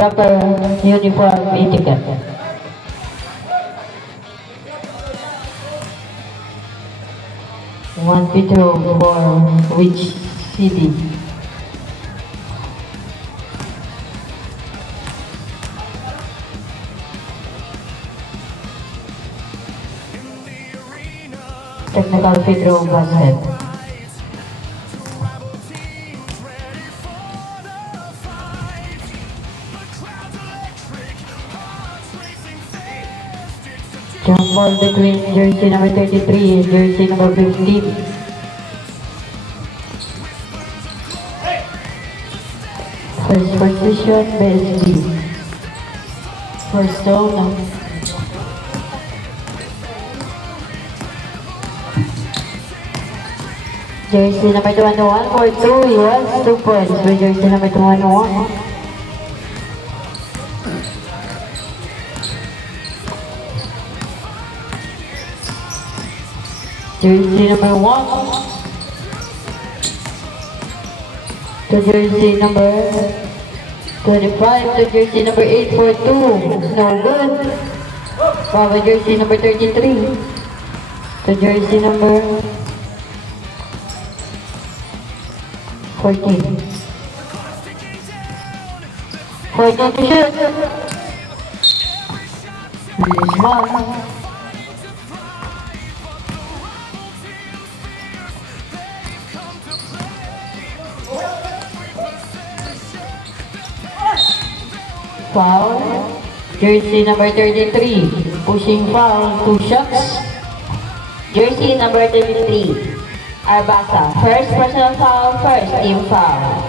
proper uniform etiquette. One video for which city? Technical Pedro Basket. Jump ball between jersey number 33 and jersey number 15. First position, BSB. First down. Jersey number 21 for 2, yes, 2 points for jersey number 21. Jersey number 1 to jersey number 25 to jersey number 8 for 2. No good. Power jersey number 33 to jersey number 14. 14 to shoot. Release ball. Foul. Jersey number 33. Pushing foul. 2 shots. Jersey number 33. Arbasa. First personal foul, first team foul.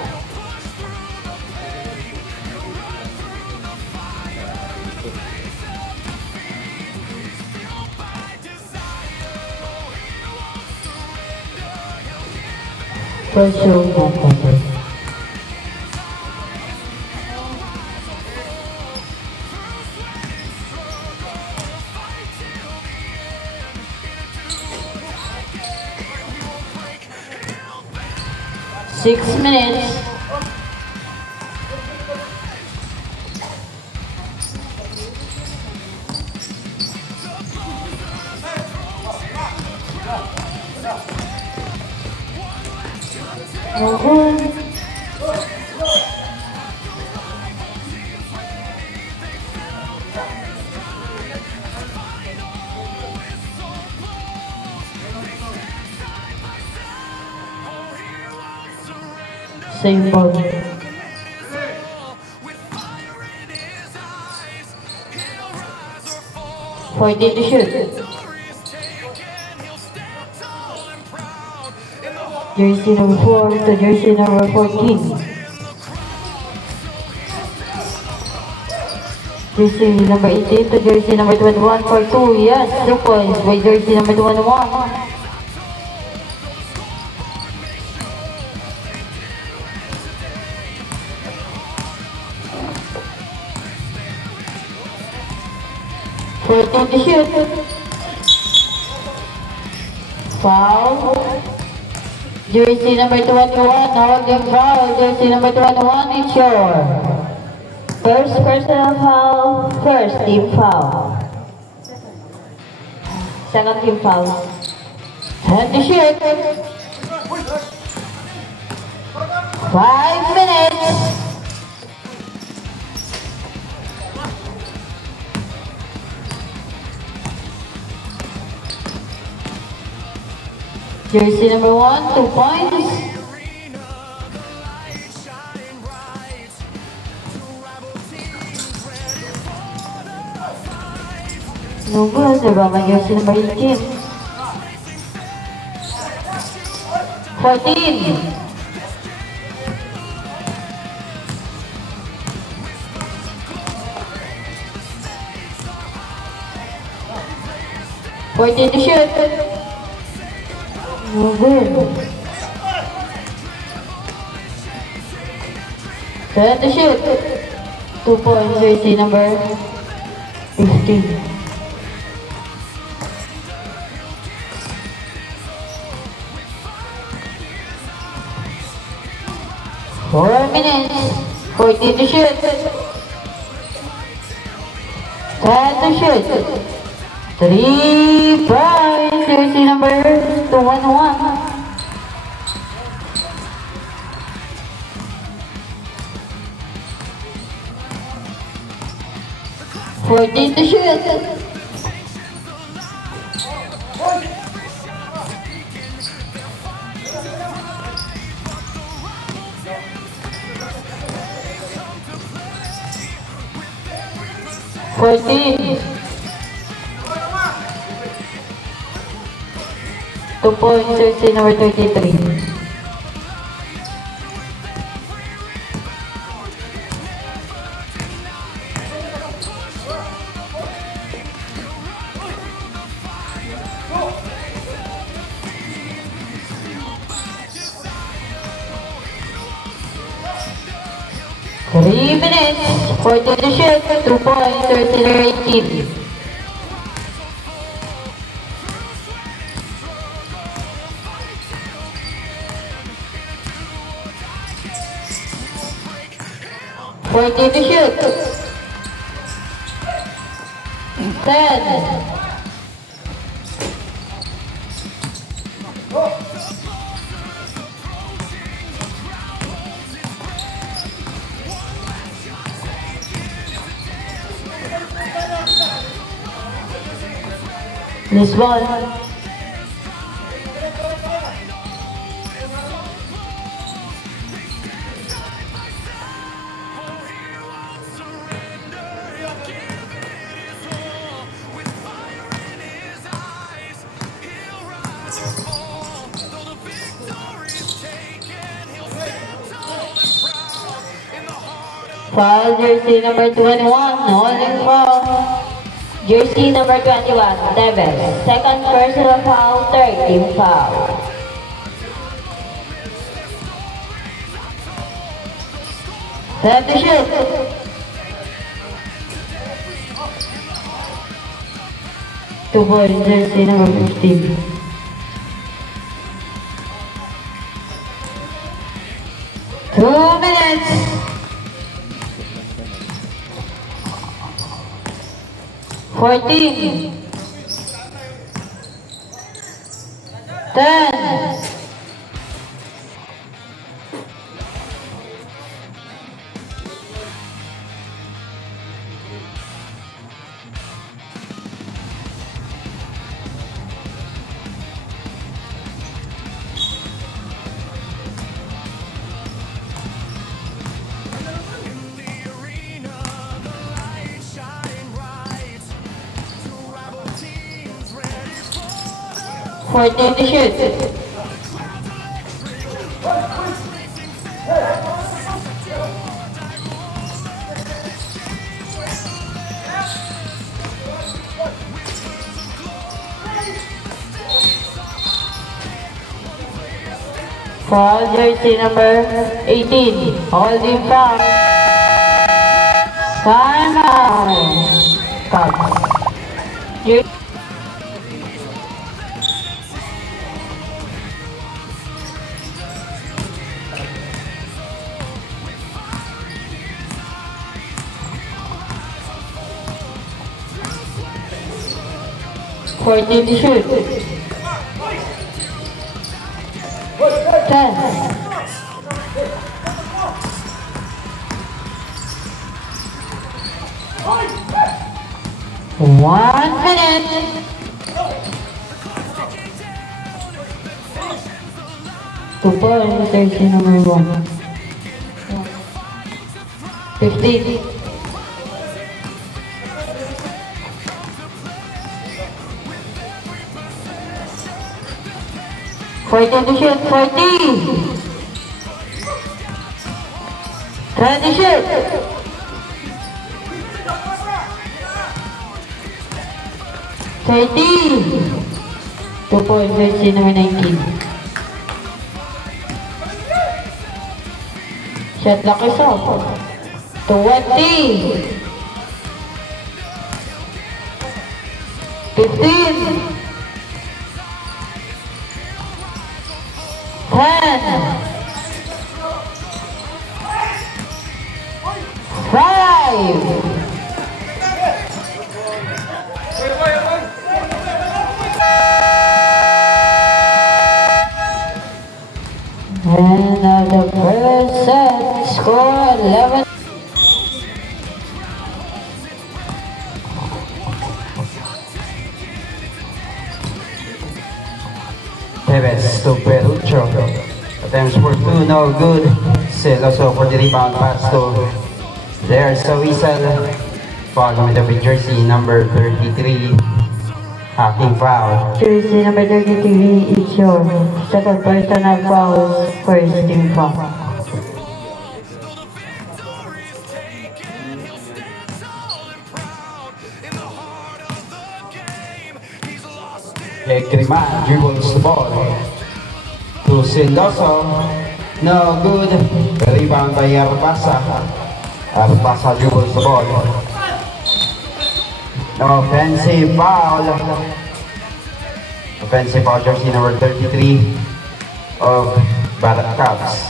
First show not covered. Six minutes. No good. Same ball. Pointing to shoot. Jersey number 4 to jersey number 14. Jersey number 18 to jersey number 21 for 2. Yes, 2 points by jersey number 21. Fourteen to shoot. Foul. Jersey number 21, holding foul. Jersey number 21, it's your First personal foul, first team foul. Second team foul. And to shoot. 5 minutes. Jersey number 1, 2 points. No good, the Roman jersey number 18. 14. To shoot. No good. 10 to shoot. 2 points, jersey number 15. Four minutes. 14 to shoot. Set to shoot. 3 points. Jersey number 21. 14 to shoot. 14. 2 points, jersey number 33. Three minutes, 14 to shoot, 2 points, jersey number 18. Fourteen to shoot. 10. This one. Foul, jersey number 21, holding foul. Jersey number 21, Devil. Second personal foul, third team foul. Set to shoot. 2 points, jersey number 15. Two minutes. 14. 10. 14 to shoot. Foul, jersey number 18, holding foul. Time out. Cubs. 14 to shoot. 10. One minute. 2 points, jersey number 1. 15. 14 to shoot, 14. 10 to shoot. 13. 2 points, jersey number 19. Shot clock is off. 20. 15. 10. 5. Tevez to Perucho. Attempts for two, no good. Celoso for the rebound pass to there's a whistle. Following the jersey number 33. Hacking foul. Jersey number 33, it's your second personal foul, first team foul. Ekriman dribbles the ball to Celoso. No good. Rebound by Arbasa. Arbasa dribbles the ball. Offensive foul. Offensive foul jersey number 33 of Barat Cubs.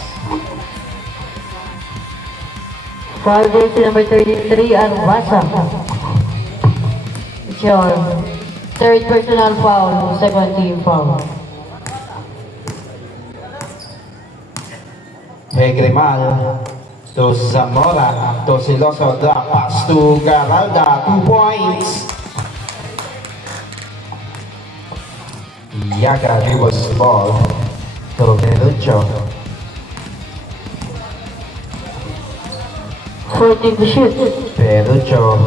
Foul jersey number 33, Arbasa. It's your third personal foul, second team foul. Egrimal to Zamora to Celoso. The pass to Garalda. 2 points. Yaga dribbles the ball to Pelucho. 14 to shoot. Pelucho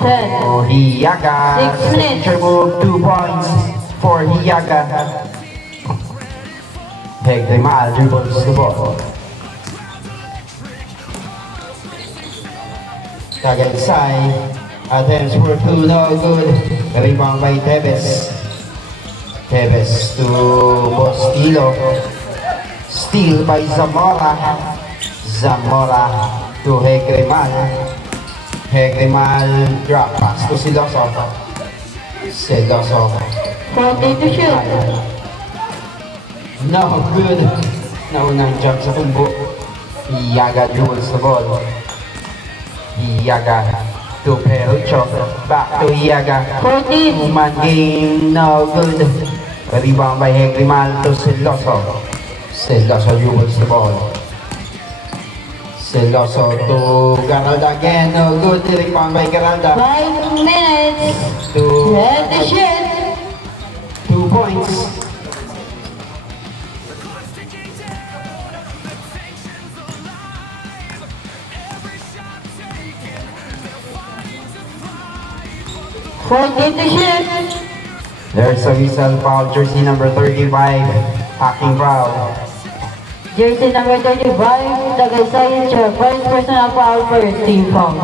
10. for Hiyaga. 6 minutes. Signature move, 2 points for Hiyaga. Egrimal dribbles the ball. Tagaysay. Attempts for two, no good. Rebound by Tevez. Tevez to Bostilo. Steal by Zamora. Zamora to Hegrimal. Hegrimal drop pass to Celoso. Celoso. 14 to shoot. No good. Naunang jump sa tumbo. Iyaga dribbles the ball. Iyaga to Perucho. Back to Iyaga. 14. Human game, no good. Rebound by Hegrimal to Celoso. Celoso dribbles the ball. Celoso to Garalda again, no good. Rebound by Garalda. 5 minutes. To Let the shoot. 2 points. Fourteen to shoot. There's a whistle foul, jersey number 35, hacking foul. Jersey number 35, Tagaysay, it's your first personal foul, first team foul.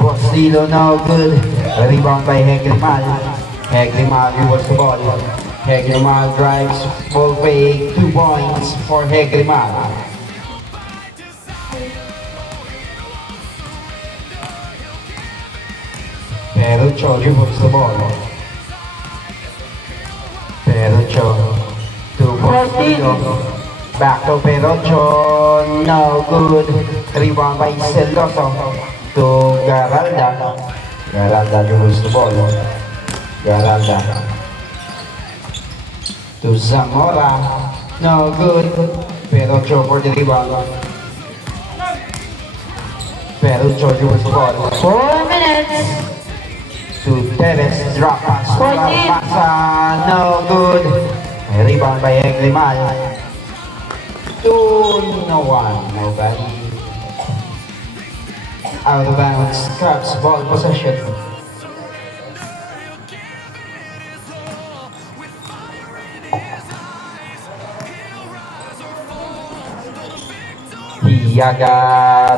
Bostilo, no good. Rebound by Hegrimal. Hegrimal dribbles the ball. Hegrimal drives, ball fake, 2 points for Hegrimal. Perucho dribbles the ball. Perucho to Bostilo. Back to Perucho, no good. Rebound by Celoso to Garalda. Garalda dribbles the ball. Garalda to Zamora, no good. Perucho for the rebound. Perucho dribbles the ball. 4 minutes. To Tevez, drop pass. 14. Pasa, no good. Rebound by Egrimal. 2, no one, nobody. Out of bounds, Cubs ball possession. Hiyaga,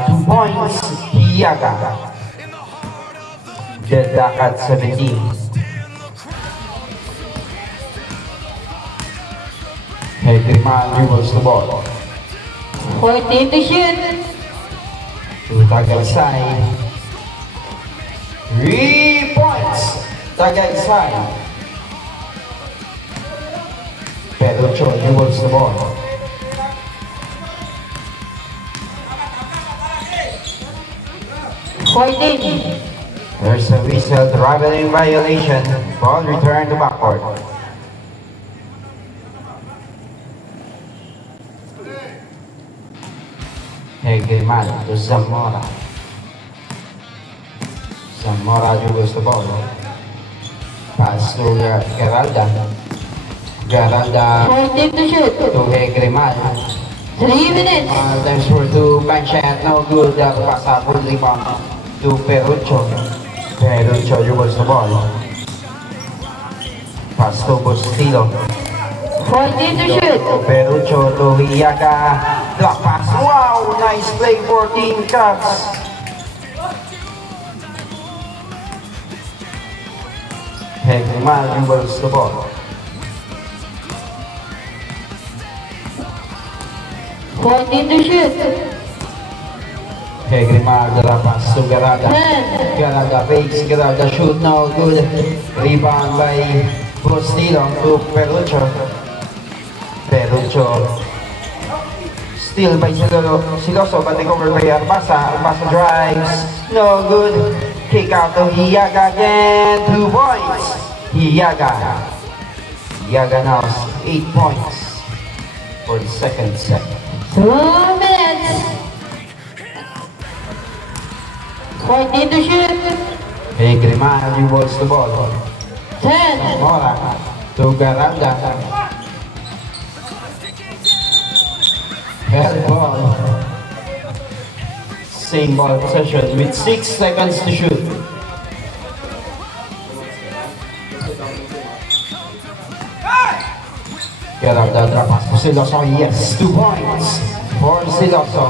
2 points. Hiyaga. Dedak at 17. Hegrimal dribbles the ball. 14 to shoot. To Tagaysay. 3 points. Tagaysay. Perucho dribbles the ball. There's a whistle, traveling violation. Ball returned to backcourt. Hegrimal to Zamora. Zamora dribbles the ball. Pass to Garalda. Garalda 14 to shoot. to Hegrimal. 3 minutes. Times for 2, punch shot, no good. Pass up for rebound to Perucho. Perucho dribbles the ball. Pass to Bustilo. 14 to shoot. Perucho to Hiyaga. Drop pass. Wow, nice play for Team Cubs. Hegrimal dribbles the ball. 14 to shoot. Hegrimal drop pass to Garada. 10. Garada fakes, Garada shoot, no good. Rebound by Bustilo to Perucho. Perucho. Steal by Siloso, but recovered by Arbasa. Arbasa drives, no good. Kick out to Hiyaga again, 2 points. Hiyaga. Hiyaga now 8 points for the second set. 2 minutes. 14 to shoot. Hegrimal dribbles the ball. 10. Mora to Garanda. Head ball. Same ball possession with 6 seconds to shoot. Garanda drop pass to Siloso. Yes, 2 points for Siloso.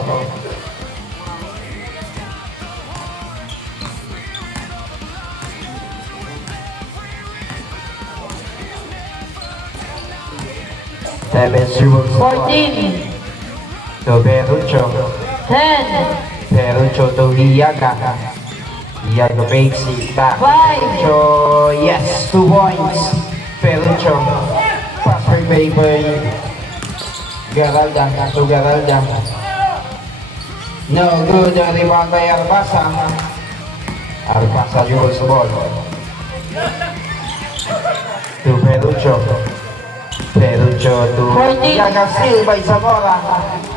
Tevez dribbles the ball 14. to Perucho. 10. Perucho to Hiyaga. Hiyaga fakes it back. 5. Perucho, yes, 2 points. Perucho. Pass play by Garalda to Garalda. No good. Rebound by Arbasa. Arbasa dribbles the ball. To Perucho. Perucho to 14. Hiyaga, steal by Zamora.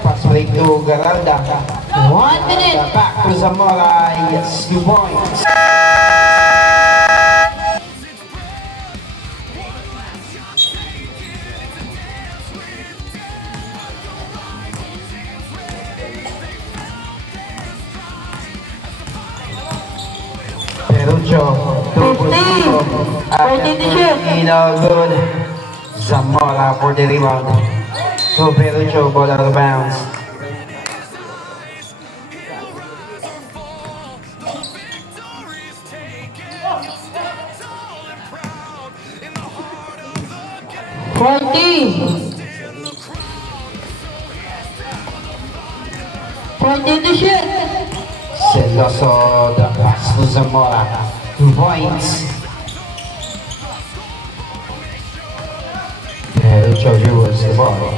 Pass break to Garalda. 1 minute. Back to Zamora, yes, 2 points. Perucho to 15. 14 to shoot. No good. Zamora for the rebound. So Perucho, ball out of bounds. Fourteen to shoot. Siloso, the pass to Zamora. 2 points. Perucho dribbles the ball.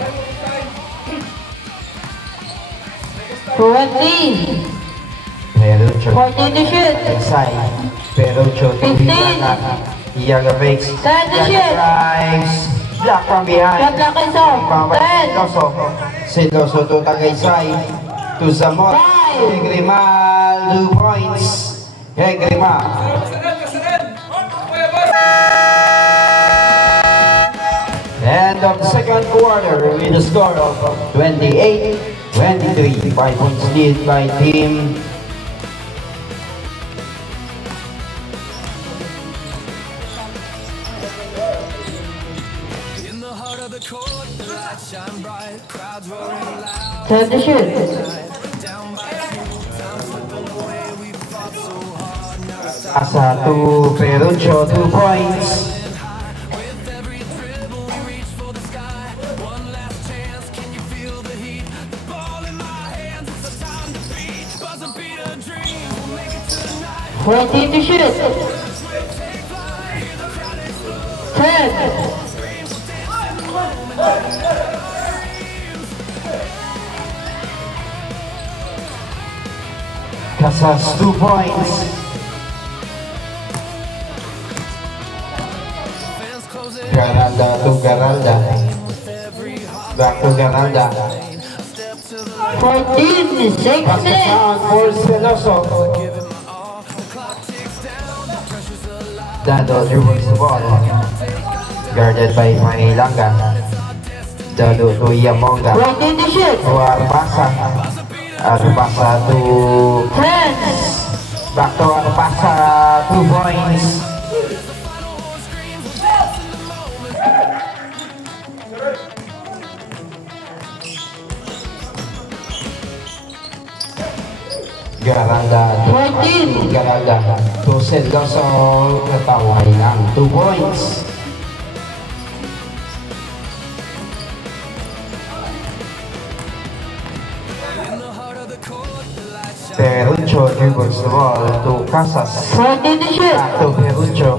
20. Perucho 14 to shoot. inside. Perucho to 15. Hiyaga. Hiyaga fakes. Time to Hiyaga shoot. drives. Block from behind. Shot clock is off. Rebound by 10. Siloso. Siloso to Tagaysay. To Zamora. 5. Hegrimal, 2 points. Hegrimal. End of the second quarter with a score of 28-23. 5 points lead by team. Time to shoot. Asa to Perucho, 2 points. Fourteen to shoot. 10. Casas, 2 points. Garalda to Garalda. Back to Garalda. 14. 6 Pass the minutes. sound for Siloso. Dado dribbles the ball. Guarded by Mahilanga. Dado to Yamonga. Right in the shoot. To Arbasa. Arbasa to Friends. back to Arbasa. 2 points. Garanda. 14. Garanda. To Celoso. Nataway lang. 2 points. Perucho dribbles the ball to Casas. Right in the shoot. Back to Perucho.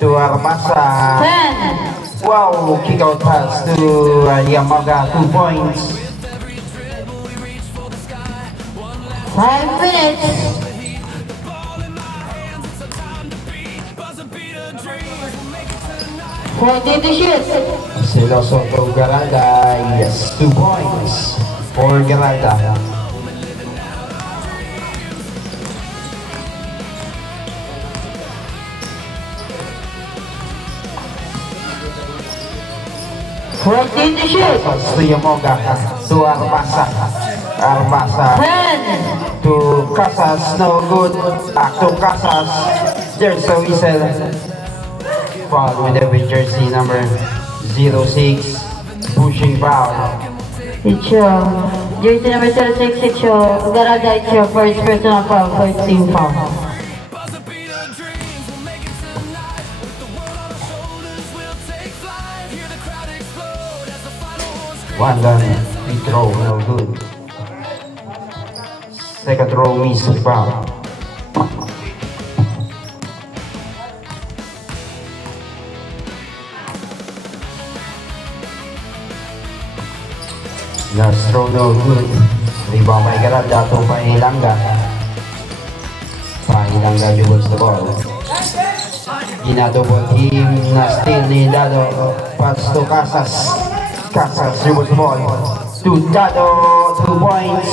To Arbasa. 10. Wow, kick out pass to Yamaga, 2 points. 5 minutes. Right in the shoot. Siloso to Garanda, yes, 2 points for Garanda. Right in the shoot. Pass to Yamaga, to Arbasa. Arbasa 10. to Casas, no good. Back to Casas. There's a whistle. Foul with the jersey number 06. Pushing foul. It's your jersey number 06. It's your Garada. It's your first personal foul, first team foul. One done. Free throw, no good. Second throw, miss, foul. Last throw, no good. Rebound by Garanda to Pailanga. Pailanga dribbles the ball. Ginadouble team na steal ni Dado. Pass to Casas. Casas dribbles the ball. To Dado, 2 points.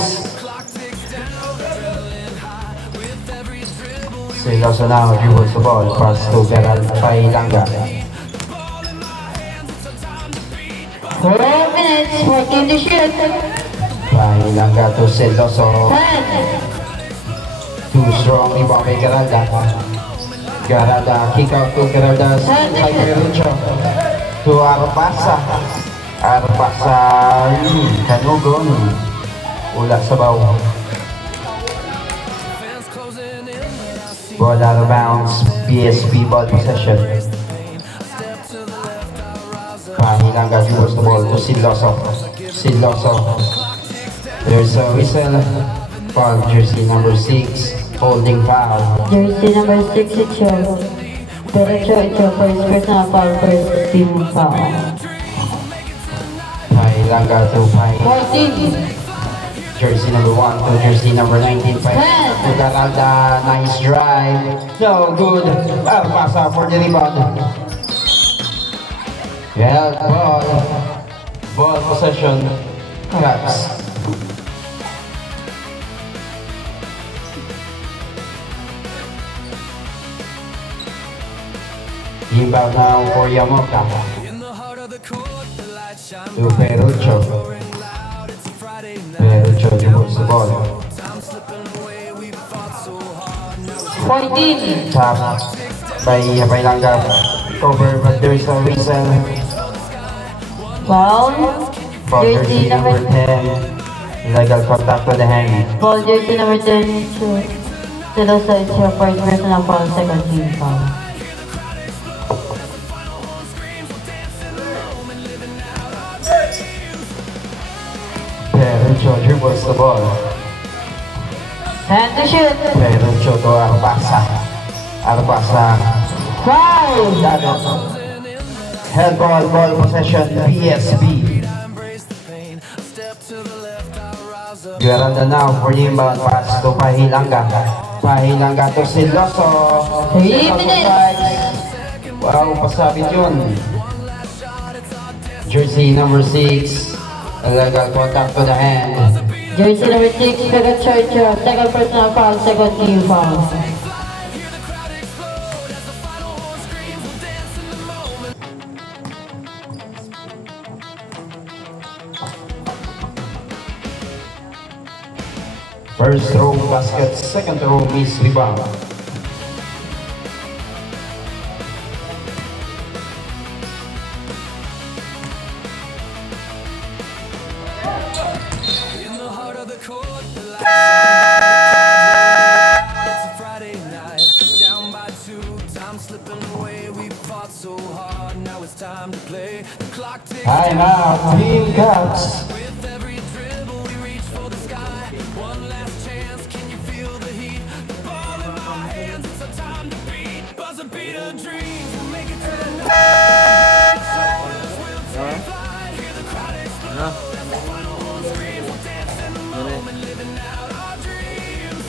Siloso now dribbles the ball. Pass to Pailanga. 4 minutes. Right in the shoot. Pailanga to Siloso. 10. Too strong rebound by Garanda. Garanda kick out to Garanda by Perucho. To Arbasa. Arbasa Kanugon. Ula sa baw. Ball out of bounds. PSP ball possession. Pahilanga dribbles the ball to Siloso. Siloso. There's a whistle. Foul jersey number 6. Holding foul. Jersey number 6. It's your Derecho. It's your first personal foul, first team foul. Pahilanga to Pahilanga. 14. Jersey number 1 to jersey number 19. To Ten. Garanda, nice drive. No good. Arbasa for the rebound. Yeah, ball possession. Cats. Inbound now for Yamoka. To Perucho. Perucho dribbles the ball. 14. Tap by Pailanga. Cover, but there's a whistle. Foul. For jersey number 10. Illegal contact to the hand. Foul jersey number 10. Siloso. It's your first personal foul, second team foul. Perucho dribbles the ball. And to shoot. Perucho to Arbasa. Arbasa. Foul. Dado. Head ball possession, PSB. Garanda now for the inbound pass to Pahilanga. Pahilanga to Siloso. 3 minutes. Wow, pasabit yun. Jersey number 6. Illegal contact to the hand. Jersey number 6. Pegacho. It's your second personal foul, second team foul. First row basket, second row miss rebound. In the heart of the court, the lights it's a Friday night, down by two, time slipping away. We fought so hard, now it's time to play. The clock ticks Time out, Team Cubs. with every dribble. We reach for the sky. One last chance, can you feel the heat? The ball in my hands, it's our time to beat. Buzzer beater dreams, we'll make it to the night. Shoulders will take flight, hear the crowd explode. As the final horn screams, we'll dance in the moment, living out our dreams.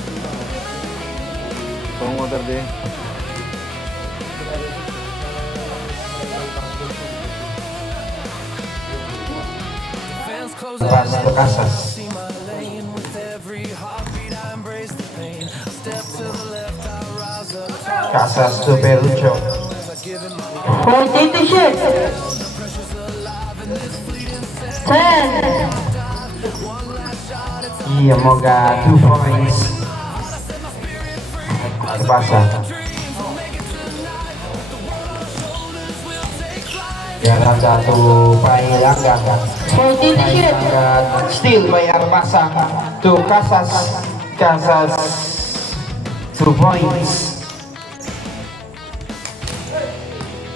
Fans close their Pass to eyes, Casas. see my lane. With every heartbeat, I embrace the pain. Step to the left, I rise up tall. Casas to Pelucho. As I give it my all. 14 to shoot. Pressure's alive in this fleeting second. 10. Moga 2 points. Arbasa. Garanda to Pailanga. 14 to shoot. Pailanga still by Arbasa to Casas. Casas 2 points.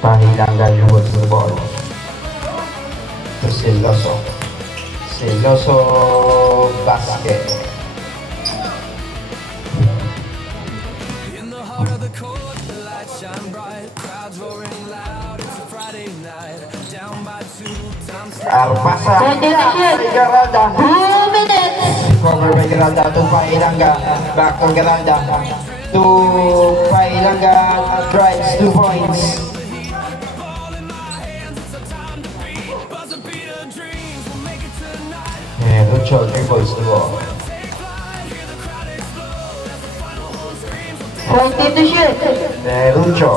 Pailanga was the ball. To Siloso. Siloso basket. In the heart of the court, the lights shine bright. Crowds roaring loud. It's a Friday night. Down by two, time slipping. Arbasa. Garanda. 2 minutes. Cover by Garanda to Pailanga. Back to Garanda. To Pailanga. Drives 2 points. Ball in my hands, it's our time to beat. Buzzer beater dreams, we'll make it tonight. And Lucho dribbles the ball. Take flight, hear the crowd explode. As the final horn screams, we'll 14 to shoot. Lucho.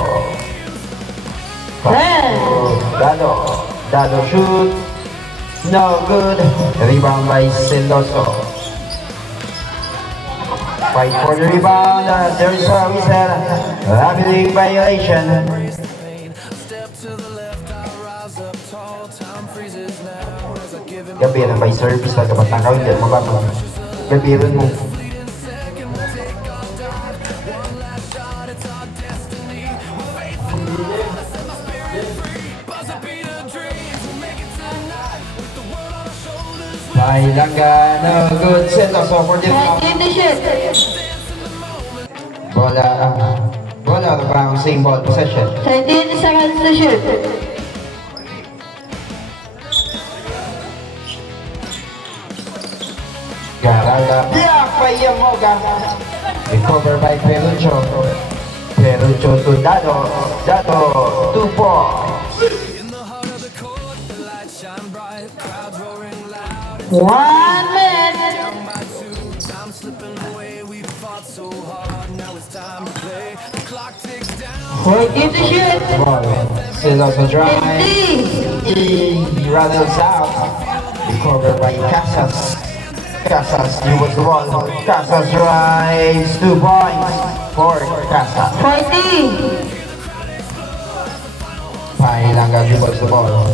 10. Dado. Dado shoot. No good. Rebound by Sendoso. Fight for the rebound. There's a whistle. Rapid violation. embrace the pain. Step to the left, I rise up tall. Time freezes now as I give it my Gabiran by service na dapat ng kawin din. Mababa. Gabiran mo. fleeting second. We'll take our dive. One last shot, it's our destiny. With faith in love, I set my spirit free. Buzzer beater dreams, we'll make it tonight. With the world on our shoulders, we'll Pailanga. No good. Sendoso for the rebound. 19 to shoot. Bola. Bola out of bounds. Same ball possession. 13 seconds to shoot. Garanda. Block by Yamoga. Recover by Pelucho. Pelucho to Dado. Dado. 2 points. in the heart of the court, the lights shine bright. Crowds roaring loud. 1 minute. Down by two, time slipping away. We fought so hard, now it's time to play. The clock ticks down. 14 to shoot. Ball. Siloso drive. 15. He rattles out. Recovered by Casas. Casas was the ball. Casas drives 2 points for Casas. 14. Pailanga dribbles the ball.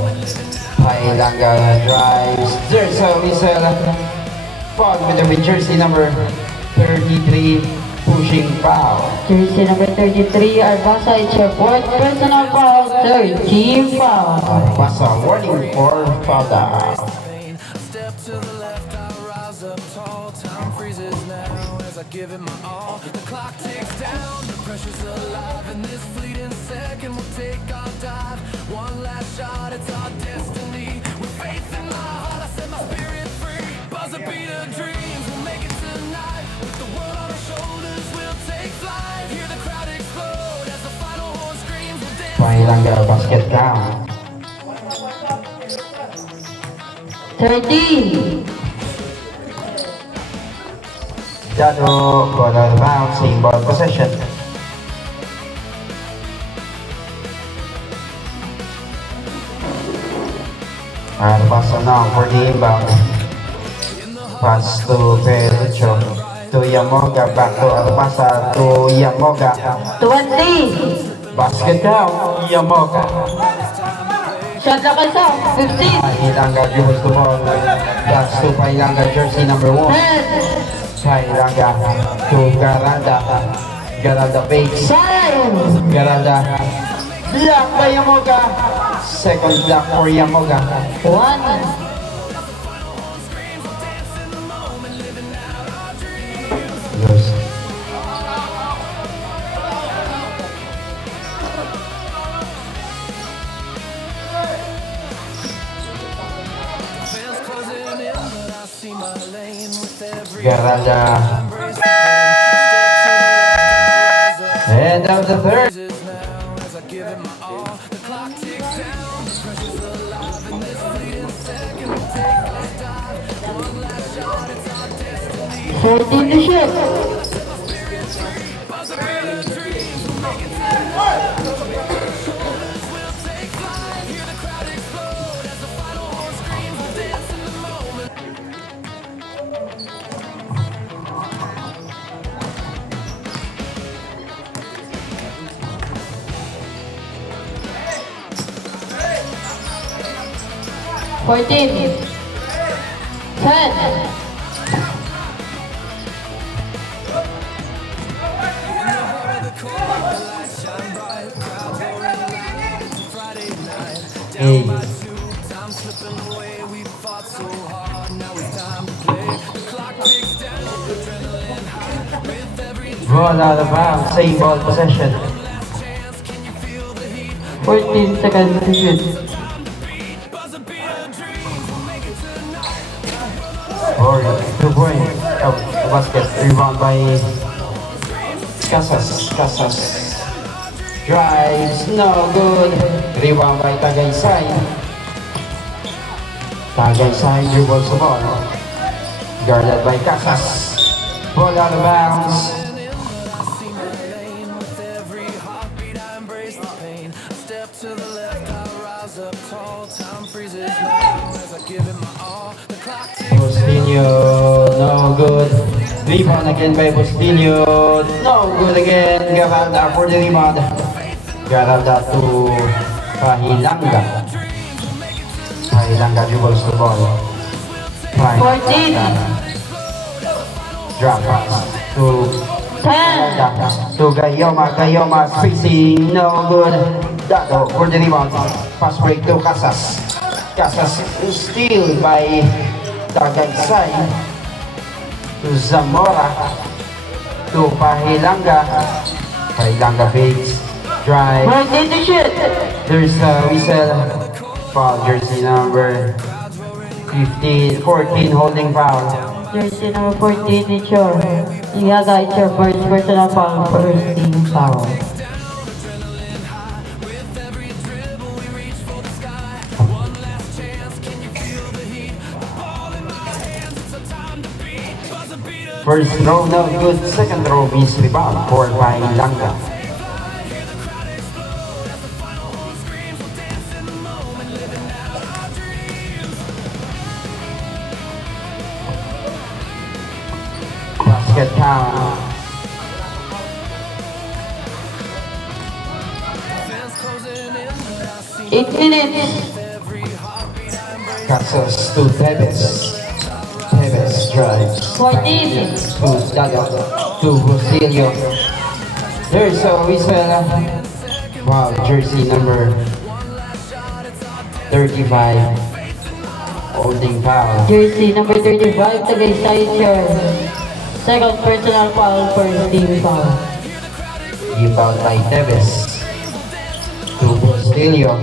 Pailanga drives. There's a whistle. Foul with jersey number 33 pushing foul. Jersey number 33, Arbasa, it's your fourth personal foul, third team foul. Pasa warning for foul down. Pain. Step to the left, I rise up tall. Time freezes now as I give it my all. The clock ticks down, the pressure's alive. In this fleeting second, we'll take our dive. One last shot, it's our destiny. With faith in my heart, I set my spirit free. Buzzer beater dreams, we'll make it tonight. With the world on our shoulders, we'll take flight. Hear the crowd explode as the final horn screams. We'll dance. Pailanga basket down. 13. Dado ball out of bounds, same ball possession. Arbasa now for the inbound. Pass to Pelucho. to Yamoga, back to Arbasa, to Yamoga. 20. Basket count, Yamoga. Shot na kasa. 15. Pailanga dribbles the ball. That's to Pailanga, jersey number 1. 10. Pailanga to Garanda. Garanda fakes. 5. Garanda. Block by Yamoga. Second block for Yamoga. 1. Yes. Fans closing in, but I see my lane with every Garanda. And out the third. is now as I give it my all. The clock ticks down, the pressure's alive in this fleeting second. We'll take our dive. One last shot, it's our destiny. 14 to shoot. Buzz a bit of dreams, we'll make it to the end. We'll take flight, hear the crowd explode as the final horn screams. We'll dance in the moment. 14. 10. Hey. Time slipping away, we fought so hard. Now it's time to play. The clock ticks down, adrenaline high. With every Ball out of bounds, same ball possession. chance, can you feel the heat? 14 seconds to shoot. Buzz a beat of dreams, we'll make it tonight. Or 2 points. Oh, the basket rebound by Casas. Casas drives, no good. Rebound by Tagaysay. Tagaysay dribbles the ball. Guarded by Casas. Ball out of bounds. See my lane with every heartbeat. I embrace the pain. A step to the left, I rise up tall. Time freezes now as I give it my all. The clock ticks. Bustillo, no good. Rebound again by Bustillo, no good again. Garanda for the rebound. Garanda to Pahilanga. Pahilanga dribbles the ball. 14. Drop pass to 10. to Gayoma. Gayoma spacing, no good. Dado for the rebound. Pass break to Casas. Casas steal by Tagaysay. To Zamora. To Pahilanga. Pahilanga fakes. Drive. 14 to shoot. There's a whistle. Foul jersey number 15, 14 holding foul. Jersey number 14 is your. Iaga is your first personal foul, first team foul. First throw, no good. Second throw, miss rebound for Pahilanga. Basket count. Fans closing in, but I see 8 minutes. every heartbeat. I embrace Casas to Tevez. Tevez drives. 14. To Dado. To Bustillo. There's a whistle. Wow, jersey number 35. Holding foul. Jersey number 35, Tagaysay is your second personal foul, first team foul. Rebound by Tevez. To Bustillo.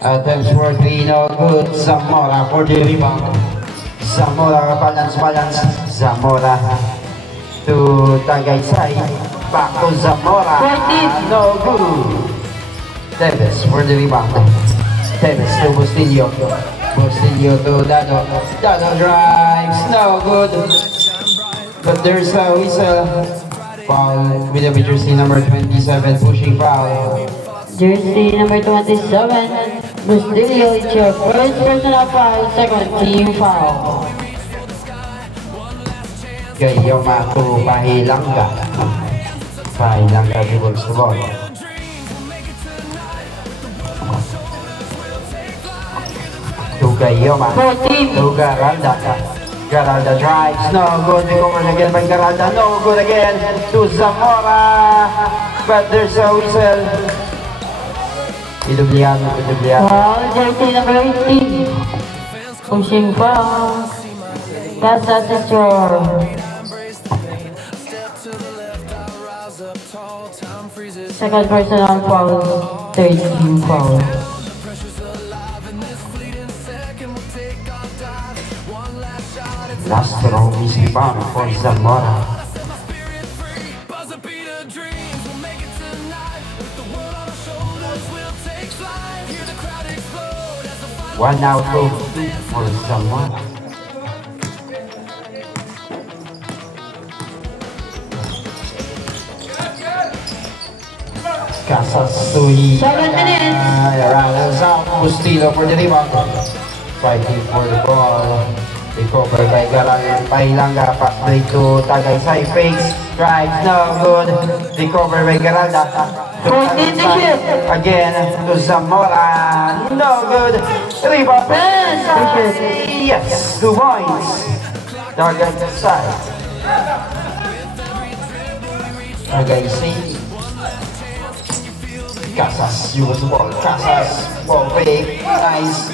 Attempts for 3, no good. Zamora for the rebound. Zamora balance. Zamora to Tagaysay. Back to Zamora. 14. No good. Tevez for the rebound. Tevez to Bustillo. Bustillo to Dado. Dado drives. No good. But there's a whistle. Foul with the jersey number 27 pushing foul. Jersey number 27, Bustillo is your first personal foul, second team foul. Gayoma to Pahilanga. Pahilanga dribbles the ball. To Gayoma. 14. To Garalda. Garalda drives. No good. Recovered again by Garalda. No good again. To Zamora. But there's a whistle. Idublian. Foul, jersey number 18. Pushing foul. Casas is your second personal foul, third team foul. Last row is rebound for Zamora. One out for Zamora. Casas to 7 minutes. Runnels out. Bustillo for the rebound. Fighting for the ball. Recovered by Garal Pahilanga. Pass break to Tagaysay. Fakes. Drives. No good. Recovered by Garalda. To 14 to Tagaysay. shoot. Again to Zamora. No good. Rebound. Yes. 2 points. Tagaysay. Tagaysay. Casas, use the ball. Casas, ball fake, nice.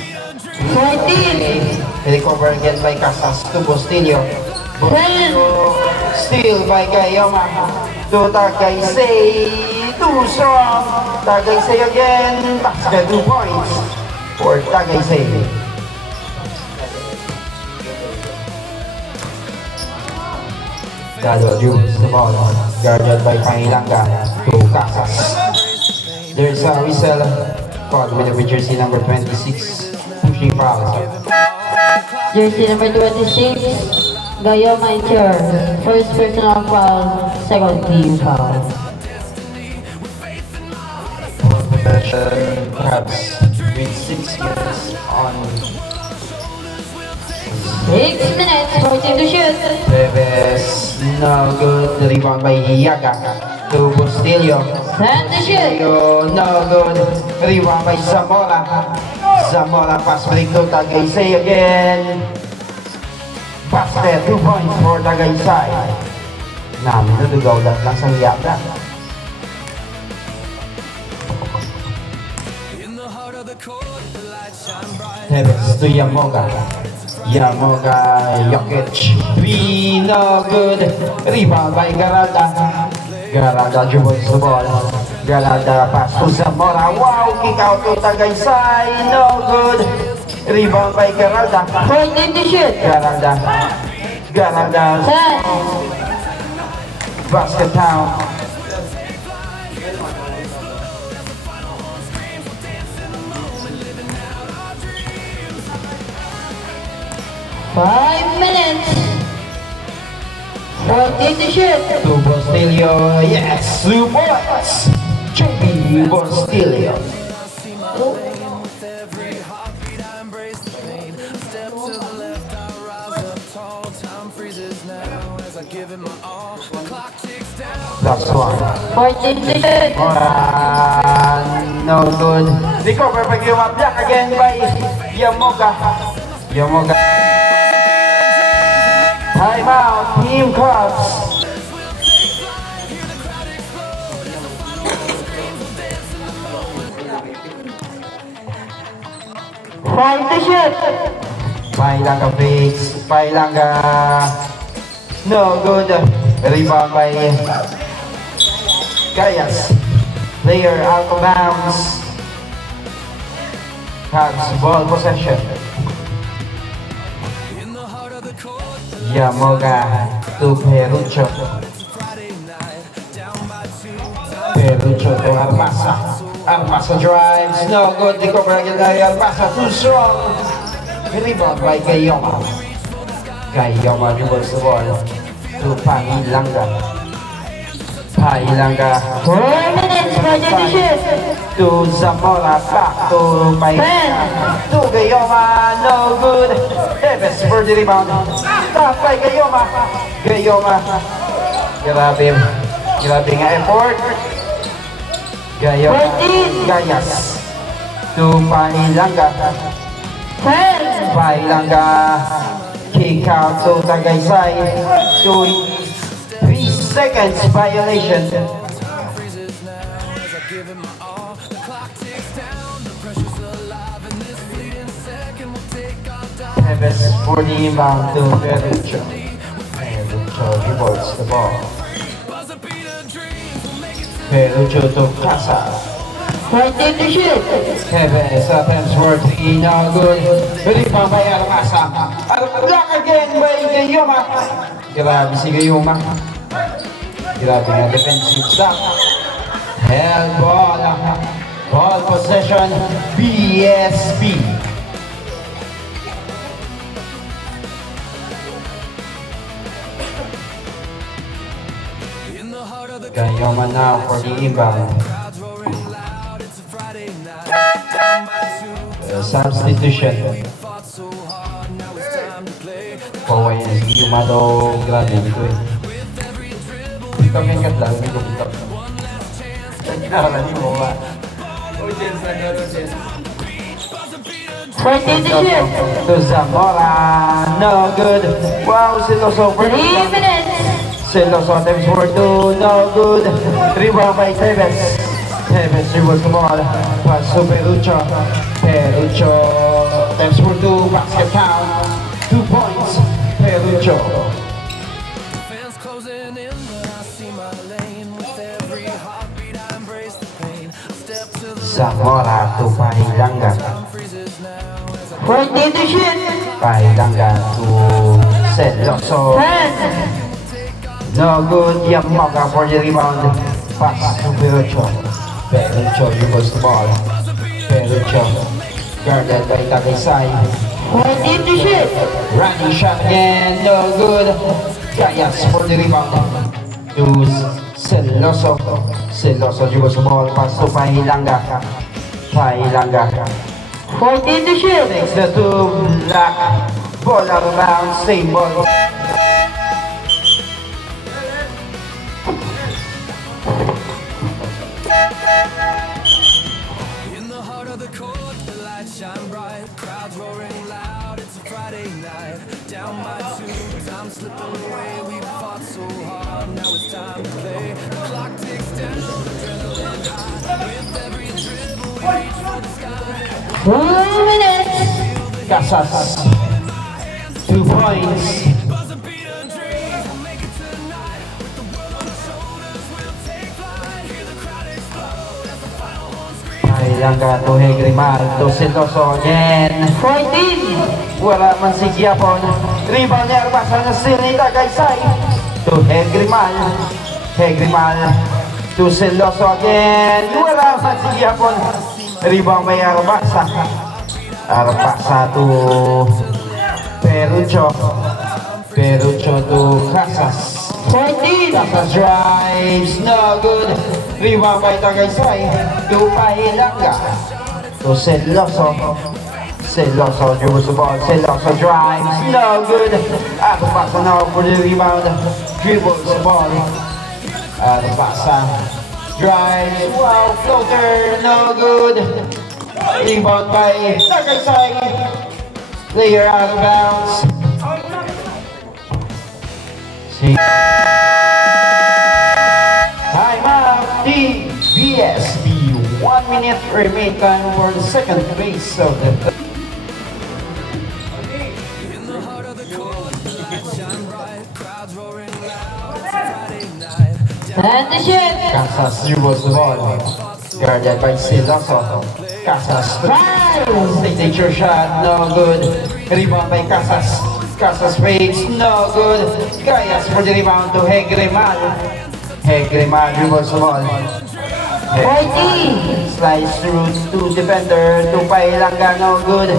14. Recover again by Casas to Bustillo. Bustillo, steal by Gayoma. To Tagaysay, too strong. Tagaysay again, basket 2 points for Tagaysay. Gado use the ball. Guarded by Pahilanga to Casas. There's a whistle called with the jersey number 26, pushing foul. Jersey number 26, Gayoma is your first personal foul, second team foul. Perhaps with 6 minutes on 6 minutes, 14 to shoot. Reves, no good. The rebound by Yaga to Bustillo. 10 to shoot. No good. Rebound by Zamora. Zamora pass break to Tagaysay again. Basket, 2 points for Tagaysay. Namin nadugaw lang sa Yaga. Reves to Yamoga. Yamoga, Jokic, 3, no good. Rebound by Garalda. Garalda dribbles the ball. Garalda pass to Zamora. Wow, kick out to Tagaysay. No good. Rebound by Garalda. 14 to shoot. Garalda. 10. Basket down. Five minutes. 14 to shoot. To Bustillo. Yes, 2 points. JB Bustillo. Last one. 14 to shoot. No good. Recover by Gilman. Block again by Yamoga. Yamoga. Timeout. Team Cubs. Five to shoot. Pailanga fakes. Pailanga. No good. Rebound by Gayas. Player out of bounds. Cubs ball possession. Yamoga to Perucho. Perucho to Armasa. Armasa drives. No good. Recover again by Armasa. Too strong. Rebound by Gayoma. Gayoma dribbles the ball to Pahilanga. Pahilanga. 4 minutes. 14 to shoot. To Zamora. Back to Pahilanga. To Gayoma. No good. Davis for the rebound. Stop by Gayoma. Gayoma. Grabe. Grabe nga effort. Gayoma. 14. Gayas. To Pailanga. 10. Pailanga. Kick out to Tagaysay. To 3 seconds violation. freezes now as I give it my all. The clock ticks down, the pressure's alive, and this fleeting second will take our time. Neves for the inbound to Perucho. Perucho reports the ball. Buzzer beater dreams will make it to Perucho to Casa. 14 to shoot. Neves attempts for 3, no good. Rebound by Alcasa. Block again by Gayoma. Grabe si Gayoma. Grabe nga defensive stop. Held ball. Ball possession. BSB. in the heart of the Gayoma now for the inbound. crowds roaring loud. It's a Friday night. Down by two, Substitution. fought so hard. Now it's time to play. Kaway na si Gayoma daw. Grabe dito eh. Ito may katlang. Hindi ko punta. Naralan mo ba? 14 to shoot. To Zamora. No good. Wow, Siloso for 3 minutes. Siloso attempts for 2. No good. Rebound by Tevez. Tevez dribbles the ball. Pass to Perucho. Perucho attempts for 2. Basket count. 2 points. Perucho. Fans closing in, but I see my lane. With every heartbeat, I embrace the pain. I step to the Zamora to Pailanga. freezes now as I 14 to shoot. Pailanga to Siloso. 10. No good. Yamaga for the rebound. Pass to Perucho. Perucho dribbles the ball. Perucho guarded by Tagaysay. 14 to shoot. Running shot again. No good. Gayas for the rebound. To Celoso. Celoso dribbles the ball. Pass to Pailanga. Pailanga 14 to shoot. takes the 2 black. Ball out of bounds. Same ball. in the heart of the court, the lights shine bright. Crowds roaring loud. It's a Friday night. Down by two, time slipping away. We fought so hard. Now it's time to play. The clock ticks down, adrenaline high. With every dribble, we reach for the sky. 2 minutes. Casas. 2 points. Buzzer beater dreams will make it tonight. With the world on our shoulders, we'll take flight. Hear the crowd explode as the final horn screams. Pailanga to Hegrimal. To Celoso again. 14. Wala man si Giapon. Rebound ni Arbasa na steal ni Tagaysay. To Hegrimal. Hegrimal. To Celoso again. Wala man si Giapon. Rebound by Arbasa. Arbasa to Perucho. Perucho to Casas. 14. Casas drives. No good. Rebound by Tagaysay. To Pailanga. To Celoso. Celoso dribbles the ball. Celoso drives. No good. Arbasa now for the rebound. Dribbles the ball. Arbasa drives. Wow, floater. No good. Rebound by Tagaysay. Player out of bounds. See. Time out. DBSB. 1 minute remain time for the second phase of the. In the heart of the court, the lights shine bright. Crowds roaring loud. It's a Friday night. And the shoot. Casas dribbles the ball. Guarded by Siloso. Casas. Signature shot. No good. Rebound by Casas. Casas fakes. No good. Gayas for the rebound to Hegrimal. Hegrimal dribbles the ball. 14. Slice through to defender. To Pailanga. No good.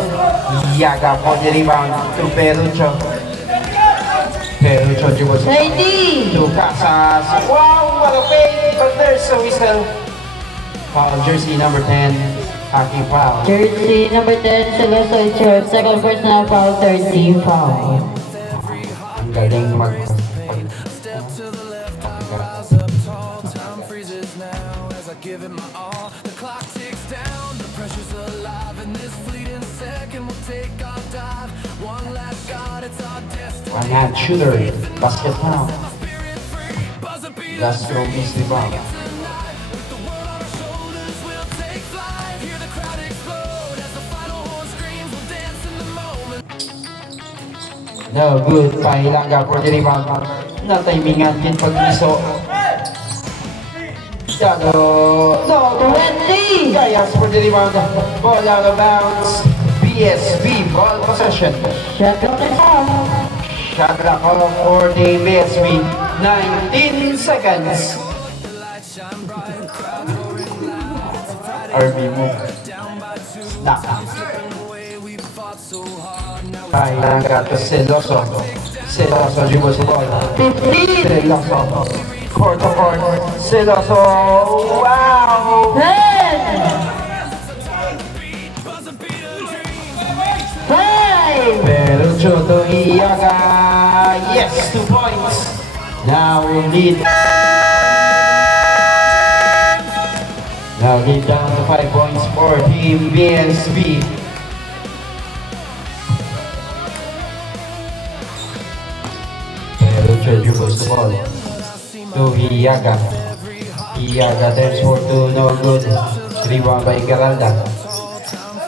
Yaga for the rebound to Perucho. Perucho dribbles the ball. 19. To Casas. Wow, what a fake, but there's a whistle. Foul jersey number 10, hockey foul. Jersey number 10, Celoso is your second personal foul, 13 foul. Every heart Galing Step to the left, I rise up tall. Time freezes now as I give it my all. The clock ticks down, the pressure's alive. In this fleeting second, we'll take our dive. One last shot, it's our destiny. One-hand shooter. Basket now. Spirit free, buzzer beat Last throw miss rebound. tonight. With the world on our shoulders, we'll take flight. Hear the crowd explode as the final horn screams. We'll dance in the moment. No good. Pahilanga for the rebound. Natimingan din pag-iso. Dado. No good. 20! Gayas for the rebound. Ball out of bounds. BSB ball possession. Shot clock is off. Shot clock off for the BSB. 19 seconds. RB move. Snap. Pahilanga to Celoso. Celoso dribbles the ball. 15! Celoso. Court to court. Celoso. Wow! 10! 5! Perucho to Iaga. Yes, 2 points. Now we lead. Now lead down to 5 points for Team BSB. Perucho dribbles the ball to Iaga. Iaga turns for 2, no good. Rebound by Garalda.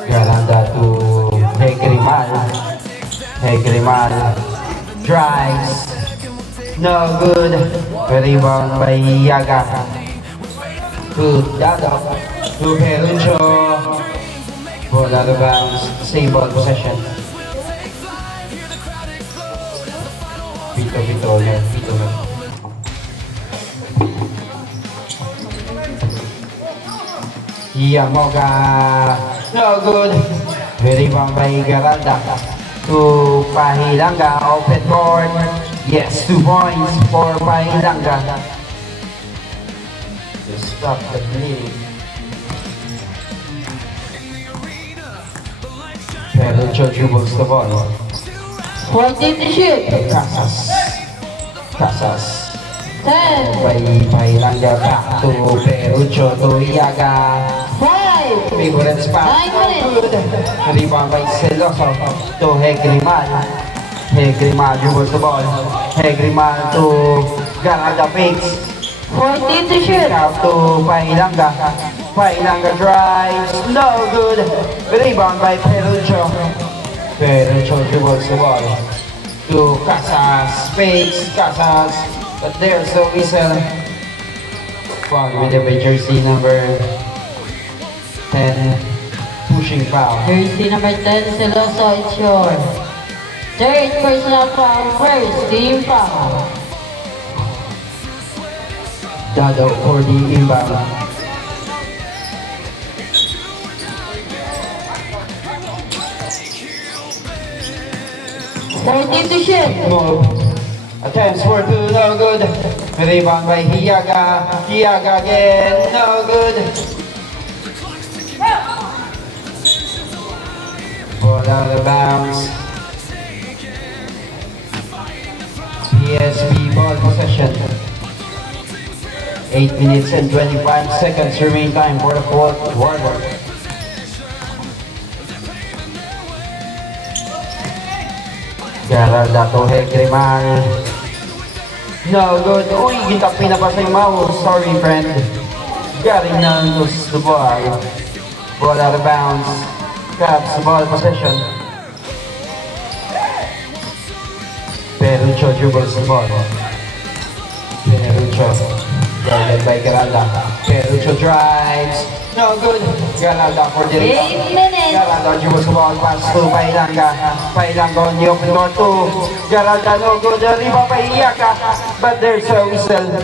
Garalda to Hegrimal. Hegrimal drives. No good. Rebound by Iaga. To Dado. To Perucho. Ball out of bounds. Same ball possession. Pito here. Pito here. Yamoga. No good. Rebound by Garalda. To Pahilanga. Open court. Yes, 2 points for Pahilanga. To stop the bleeding. Perucho dribbles the ball. 14 to shoot. Casas. Casas. 10! By Pahilanga back to Perucho to Iaga. 5! Favorite spot. 9 minutes. Good. Rebound by Celoso to Hegrimal. Hegrimal dribbles the ball. Hegrimal to Garalda fakes. 14 to shoot. Out to Pahilanga. Pahilanga drives. No good. Rebound by Perucho. Perucho dribbles the ball to Casas. Fakes. Casas. But there's the whistle. Foul with the jersey number 10. Pushing foul. Jersey number 10, Celoso, it's yours. Third personal foul, first team foul. Dado for the inbound. Thirteen to shoot. Move. Attempts for 2, no good. Rebound by Hiaga. Hiaga again, no good. Ball out of bounds. PSB ball possession. 8 minutes and 25 seconds remain time for the fourth quarter. Garalda to Hegrimal. No good. Uy, gitapin na pa sa mouse. Sorry, friend. Galing na lose the ball. Ball out of bounds. Caps ball possession. Perucho dribbles the ball. Perucho. Guarded by Garalda. Perucho drives. No good. Garalda for the 8 minutes. Garalda dribbles the ball. Pass to Pailanga. Pailanga on the open door to Garalda. No good. Rebound by Iyaka. But there's a whistle.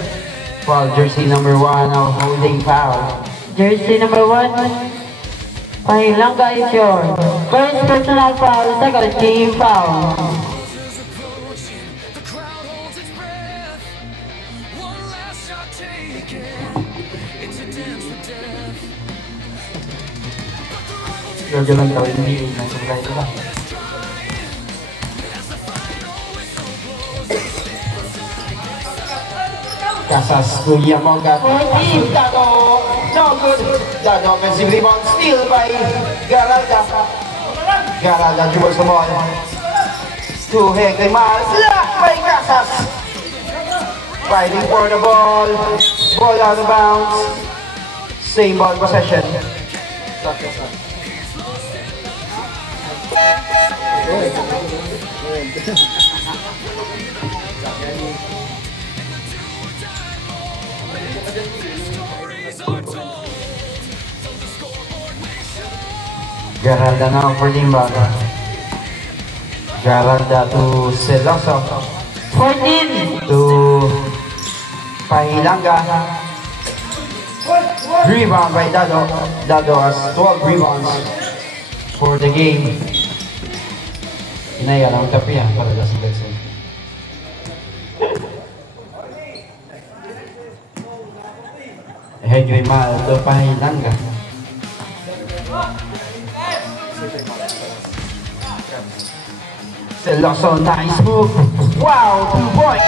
Foul jersey number 1 of holding foul. Jersey number 1, Pahilanga is yours. First personal foul, second team foul. Gagalan daw hindi. Nasa tayo lang. Casas to Yamoga. Dado, no good. Dado offensive rebound, steal by Garalda. Garalda dribbles the ball. To Henry Miles, blocked by Casas. Fighting for the ball. Ball out of bounds. Same ball possession. Garalda now for Limba. Garalda to Celoso. 14. To Pahilanga. Rebound by Dado. Dado has 12 rebounds for the game. Inaya lang tapi ya para sa Betson. Henry Mal to Pahilanga. Celoso, nice move. Wow, 2 points.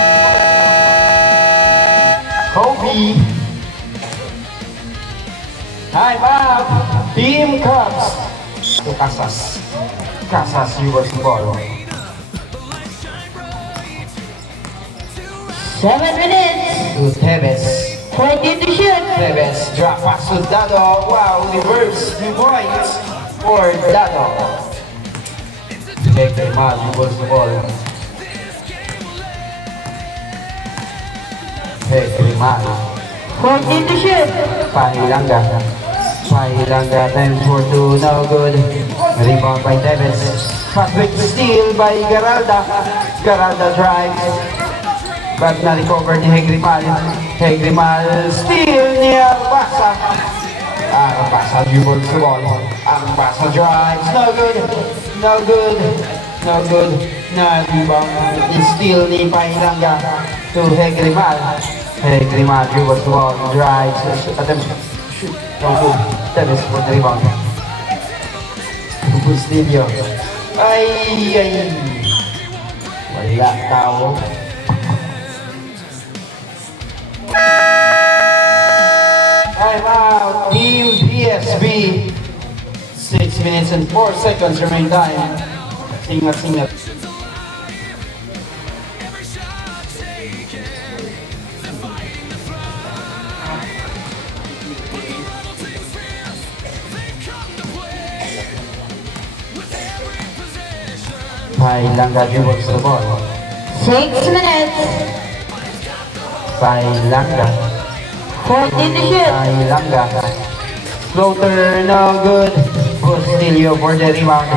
Kobe. Time out. Team Cubs. To Casas. Casas reverse the ball. 7 minutes. To Tevez. 14 to shoot. Tevez drop pass to Dado. Wow, reverse 2 points for Dado. Henry Mal reverse the ball. Henry Mal. 14 to shoot. Pahilanga. Pahilanga times for 2, no good. Rebound by Tevez. Patrick steal by Garalda. Garalda drives. But na-recover ni Henry Mal. Henry Mal steal ni Arbasa. Arbasa dribbles the ball. Arbasa drives. No good. No good. No good. Na-rebound. Steal ni Pahilanga to Henry Mal. Henry Mal dribbles the ball. Drives. Attempt. Shoot. No good. Tevez for the rebound. Bustillo. Ay. Wala tao. Time out. Team PSB. 6 minutes and 4 seconds remain time. Singat. Pahilanga dribbles the ball. 6 minutes. Pahilanga. 14 to shoot. Pahilanga. Floater, no good. Bustillo for the rebound.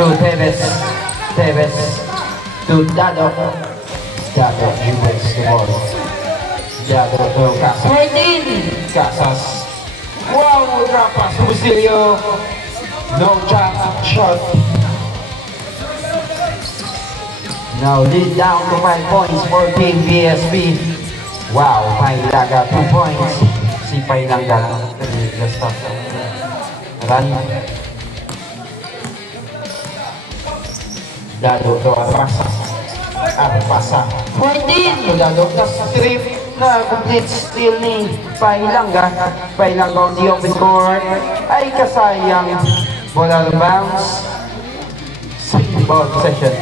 To Tevez. Tevez. To Dado. Dado dribbles the ball. Dado to Casas. 14. Casas. Wow, drop pass. Bustillo. No jump shot. Now lead down to 5 points for Team BSB. Wow, Pahilanga 2 points. Si Pahilanga just stop. Run. Dado to Arbasa. Arbasa. 14. Dado plus strip na complete steal ni Pahilanga. Pahilanga on the open court. Ay kasayang. Ball out of bounds. Second ball possession.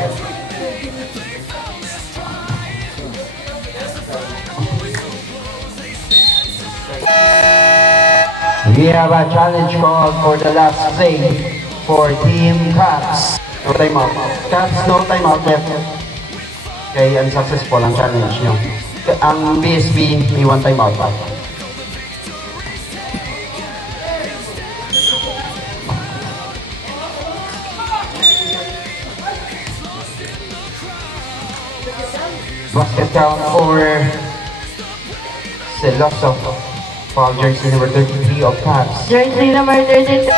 We have a challenge call for the last play for Team Cubs. No timeout. Cubs, no timeout left. Kaya unsuccessful ang challenge nyo. Ang BSB, may 1 timeout pa. Basket count for Celoso. Foul jersey number 33 of Cubs. Jersey number 33.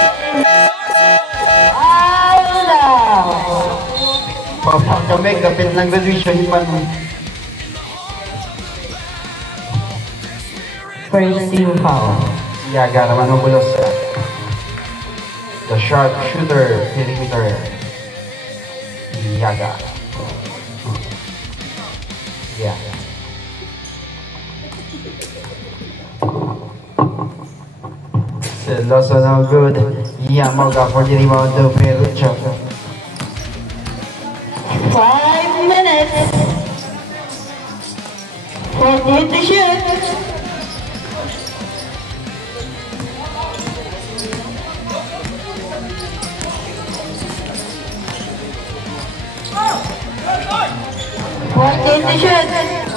Ayun na. Papaw kami, kapit ng graduation pa. First team foul. Yaga naman ang bulos. The sharp shooter, perimeter. Yaga. Yeah. Celoso no good. Yamoga for the rebound to Perucho. 5 minutes. 14 to shoot.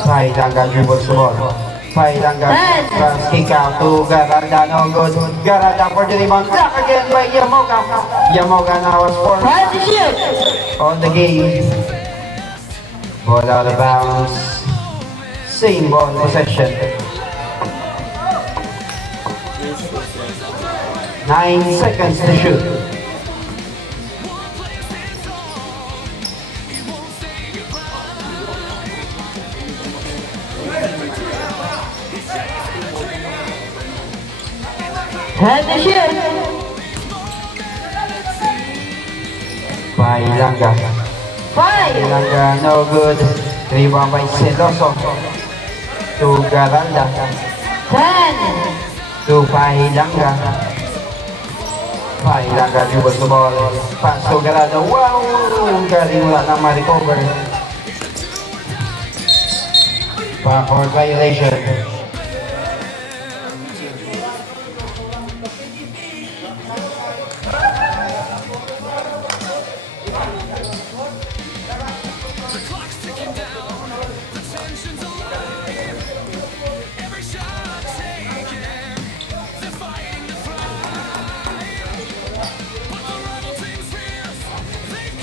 Pailanga dribbles the ball. Pailanga pass kick out to Garanda, no good. Garanda for the rebound. Block again by Yamoga. Yamoga now has 4 5 to shoot. on the game. Ball out of bounds. Same ball possession. 9 seconds to shoot. And the shoot. Pailanga. 5. Pailanga no good. Rebound by Celoso. To Garanda. 10. To Pailanga. Pailanga dribbles the ball. Pass to Garanda. Wow! Galing wala nang ma-recover. Backcourt violation.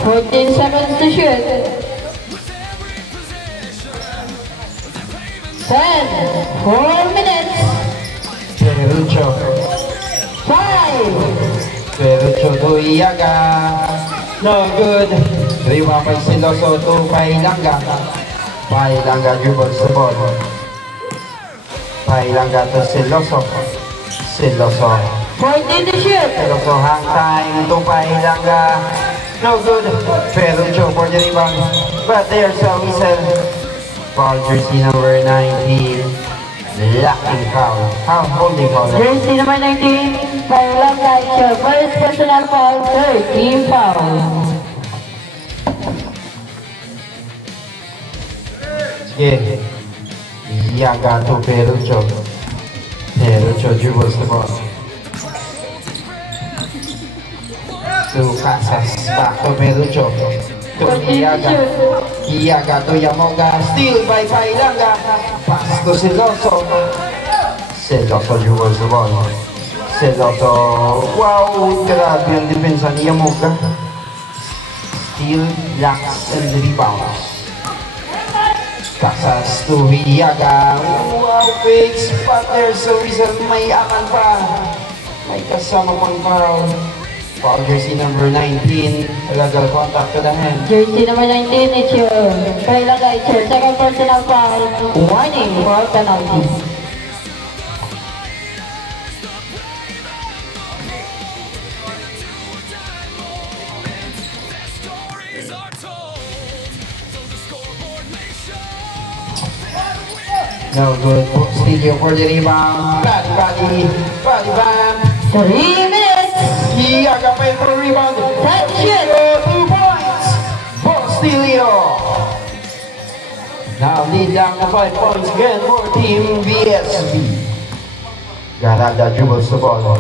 Fourteen seconds to shoot. 10. 4 minutes. Perucho. 5. Perucho to Iaga. No good. Rebound by Celoso to Pailanga. Pailanga dribbles the ball. Pailanga to Celoso. Celoso. 14 to shoot. Celoso hang time to Pailanga. No good. Perucho for the rebound. But there's a whistle. Foul jersey number 19. Lacking foul. Holding foul. Jersey number 19. Pailanga is your first personal foul. 13 foul. Sige. Iaga to Perucho. Perucho dribbles the ball. To Casas. Back to Perucho. To 14 to Iaga. shoot. Iaga to Yamoga. Steal by Pailanga. Pass to Celoso. Celoso dribbles the ball. Celoso. Wow! Grabe ang depensa ni Yamoga. Steal, blocks, and rebounds. Casas to Iaga. Wow! Fakes. But there's a reason may aman pa. May kasama pang foul. Foul jersey number 19. Illegal contact to the hand. Jersey number 19 is your Pailanga is your second personal foul. Warning for penalty. No good. Studio for the rebound. Body bam. 3 minutes. Iaga pa for rebound. Touch it. 2 points. Postilio. Now lead down to 5 points again for Team BSB. Garanda dribbles the ball.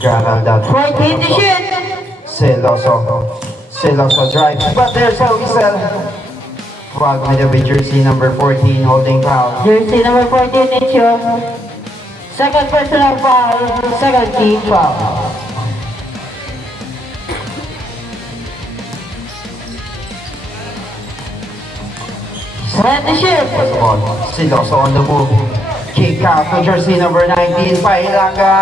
Garanda. 14 to shoot. Celoso. Celoso drives, but there's a whistle. Foul with jersey number 14 holding foul. Jersey number 14 is your second personal foul, second team foul. Set the shoot. Ball. Celoso on the move. Kick out to jersey number 19. Pailanga.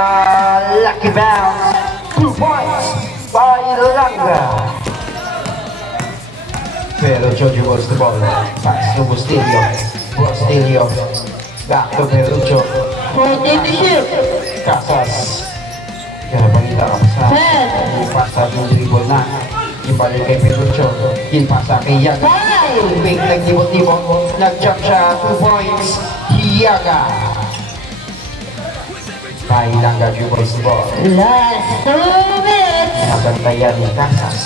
Lucky bounce. 2 points. Pailanga. Perucho dribbles the ball. Pass to Bustillo. Bustillo. Back to Perucho. 14 to shoot. Casas. Kaya pangita ka sa ipasa yung dribble na. Ibalik kay Perucho. Ipasa kay Iaga. Fake nagtibot-tibot. Nag-jump siya. 2 points. Iaga. Pailanga Boys ball. Last 2 minutes. Nabantayan ni Casas.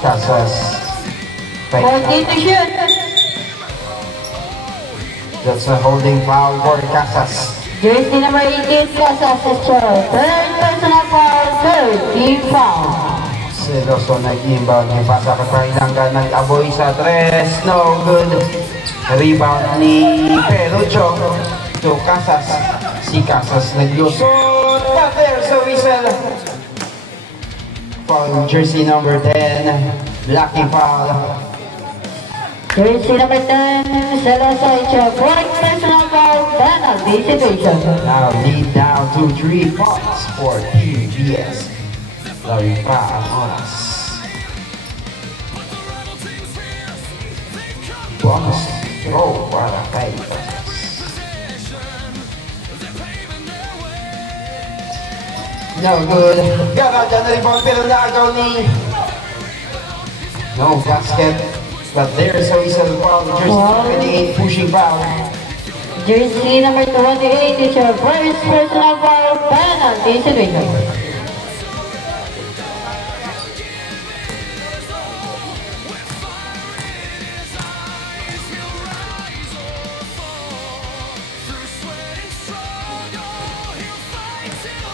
Casas. 40 to shoot. That's a holding foul for Casas. Jersey number 18, Casas is short. Third personal foul, third team foul. Seloso nag-inbound. Yung pasa kay Pailanga nag-aboy sa tres. No good. Rebound ni Perucho to Casas. Si Casas naglusot. But there's a whistle. Foul jersey number 10. Blocking foul. Jersey number 10, Celoso is short. Fourth personal foul, penalty situation. Now lead down to 3 points for Team BS. Larry pa ang oras. Bonus throw para kay Casas. No good. Garaja na rebound pero naagaw ni no basket. But there's a whistle foul. Jersey 28 pushing foul. Jersey number 28 is your first personal foul, penalty situation.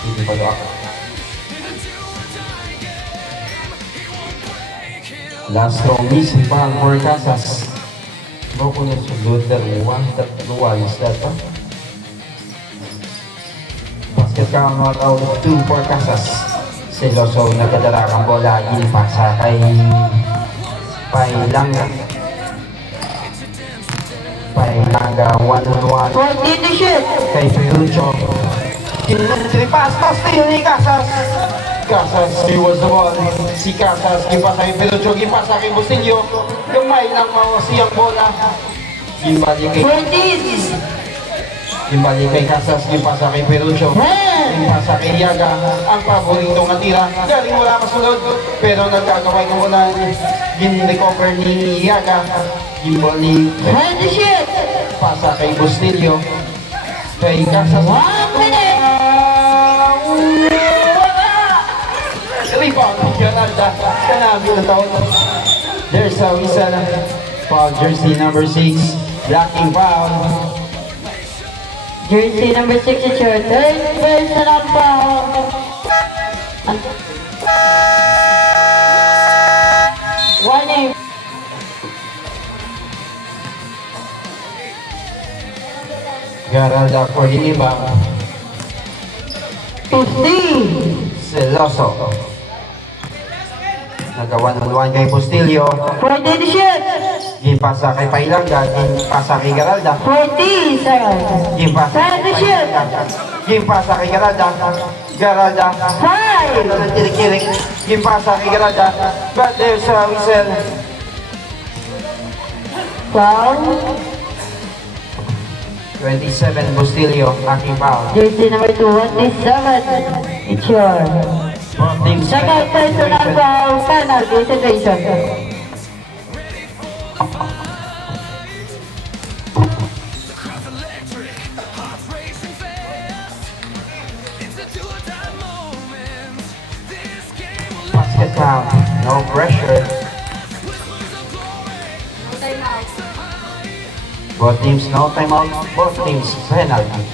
Hindi pa doon. Last throw missing foul for Casas. Boko na sulod dalawa, tatluwa isda pa. Basket count out 2 for Casas. Seloso nagdadala ang bola, ginipasa kay Pailanga. Pailanga 1-on-1 40 to shoot. kay Perucho. Tripas, pastil ni Casas. Casas, he was the ball. Si Casas, gipasa kay Perucho, gipasa kay Bustillo. Gamay lang siyang bola. Gimbali kay 14. Gimbali kay Casas, gipasa kay Perucho. Gipasa kay Yaga. Ang paborito nga tira. Galing wala masunod. Pero nagkagaway ng bola. Gin-recover ni Yaga. Gimbal ni 20 to shoot. pasa kay Bustillo. Kay Casas. 1 minute. Rebound ni Canada. Kanabi na taon. There's a whistle. Foul jersey number 6. Blocking foul. Jersey number 6 is your third personal foul. Warning. Garalda for the rebound. 15. Seloso. Nagawan-on-one kay Bustillo. 40 to shoot. Gipasa kay Pailanga. Gipasa kay Garalda. 40 seconds. Gipasa Time to shoot. Gipasa kay Garalda. Garalda. 5. Kirik-kirik. Gipasa kay Garalda. But there's a whistle. Foul. 27 Bustillo. Blocking foul. Jersey number 27. It's your Both teams second personal foul, penalty situation. basket count. No pressure. Both teams no timeout. Both teams penalty.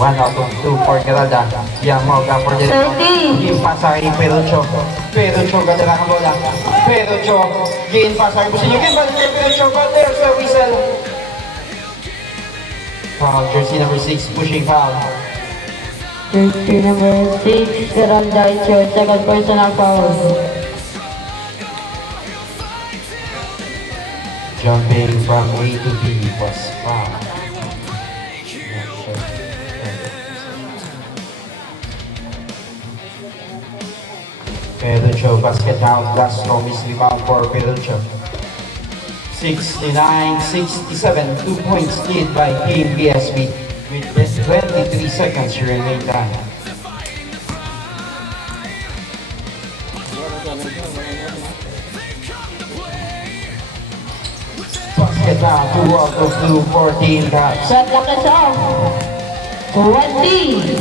One out of 2 for Geralda. Yamoga for the 30. Yung pasa kay Perucho. Perucho ganda lang ang bola. Perucho. Gin pasa kay Bustillo. Gin pasa kay Perucho. But there's a whistle. Foul. Jersey number 6 pushing foul. Jersey number 6, Geralda, it's your second personal foul. Jumping from A to B was foul. Perucho basket out, last throw miss rebound for Perucho. 69-67, 2 points lead by Team BSB with 23 seconds remaining time. Basket basket foul. 2 out of 2 for Team Cavs. Shot clock is off. 20.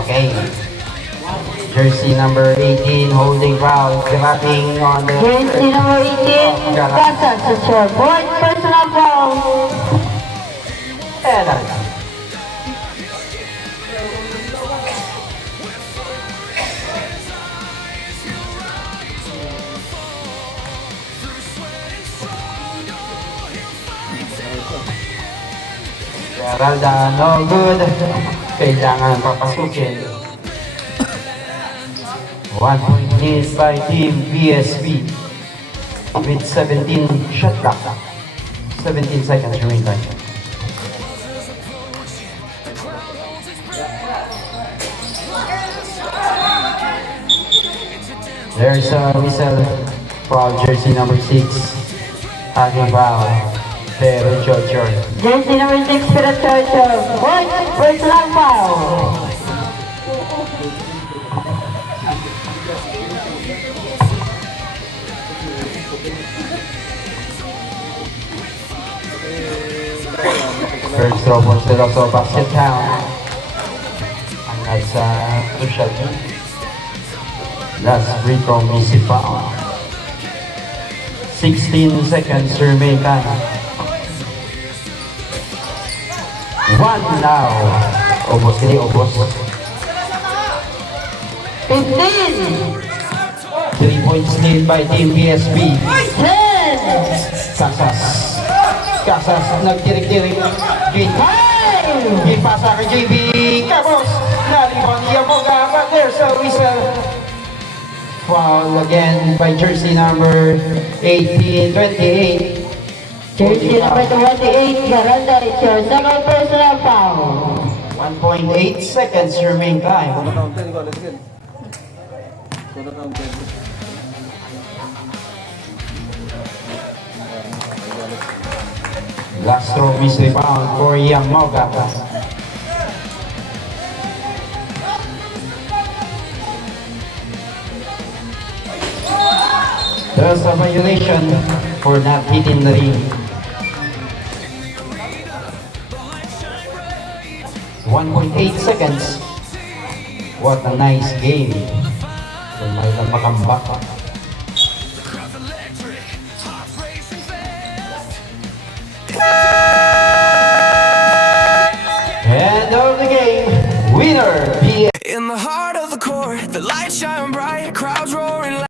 Okay. Jersey number 18 holding foul, grabbing on the Jersey number 18, Casas sa short. Fourth personal foul. penalty. Geralda, no good. Kailangan papasukin. 1 point lead by Team PSB with 17 shot clock. 17 seconds remaining. There's a whistle for jersey number 6. Aking foul. Pero George. Jersey number 6, Pero Chocho. Fourth personal foul. First throw for Siloso, basket count. Ang nasa crucial game. Last free throw, missing foul. 16 seconds remain time. 1 now. Obos kini, obos. 15, 3 points lead by Team PSB. 10, Casas nagtirik-tirik. Ipasa kay JB. Kabos. Nalibang niya mo but there's a whistle. Foul again by jersey number 18, 28. Jersey number 28, Garanda, it's your second personal foul. 1.8 seconds remain time. Last throw miss rebound for Yamoga. There's a violation for not hitting the ring. 1.8 seconds. What a nice game. May makambak.